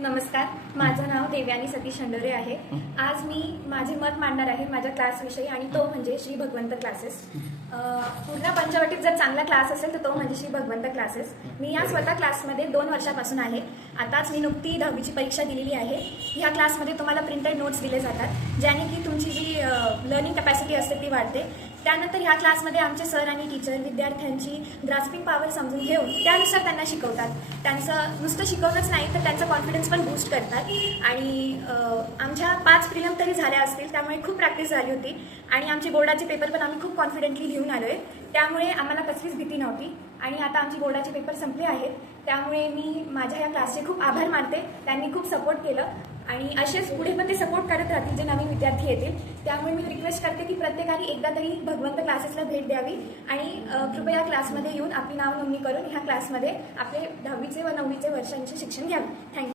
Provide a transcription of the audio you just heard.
नमस्कार, माझं नाव देवयानी सतीश शंडोरे आहे। आज मी माझे मत मांडणार आहे माझ्या क्लासविषयी आणि तो म्हणजे श्री भगवंत क्लासेस। पूर्ण पंचवटीत जर चांगला क्लास असेल तर तो म्हणजे श्री भगवंत क्लासेस। मी या स्वतः क्लासमध्ये 2 वर्षापासून आहे। आताच मी नुकती 10वीची परीक्षा दिलेली आहे। ह्या क्लासमध्ये तुम्हाला प्रिंटेड नोट्स दिले जातात ज्याने की तुमची जी लर्निंग कॅपॅसिटी असते ती वाढते। त्यानंतर ह्या क्लासमध्ये आमचे सर आणि टीचर विद्यार्थ्यांची ग्रास्पिंग पॉवर समजून घेऊन त्यानुसार त्यांना शिकवतात। त्यांचं नुसतं शिकवणंच नाही तर त्यांचा कॉन्फिडन्स पण बूस्ट करतात। आणि आमच्या 5 प्रिलिम तरी झाल्या असतील, त्यामुळे खूप प्रॅक्टिस झाली होती आणि आमचे बोर्डाचे पेपर पण आम्ही खूप कॉन्फिडेंटली लिहून आलोय। त्यामुळे आम्हाला कसलीच भीती नव्हती आणि आता आमचे बोर्डाचे पेपर संपले आहेत। त्यामुळे मी माझ्या या क्लासचे खूप आभार मानते। त्यांनी खूप सपोर्ट केलं आणि असेच पुढे पण ते सपोर्ट करत राहतील जे नवीन विद्यार्थी येतील। त्यामुळे मी रिक्वेस्ट करते की प्रत्येकाने एकदा तरी भगवंत क्लासेसला भेट द्यावी आणि कृपया क्लासमध्ये येऊन आपली नाव नोंदणी करून ह्या क्लासमध्ये आपले 10वीचे व 9वीचे वर्षांचे शिक्षण घ्यावे। थँक्यू।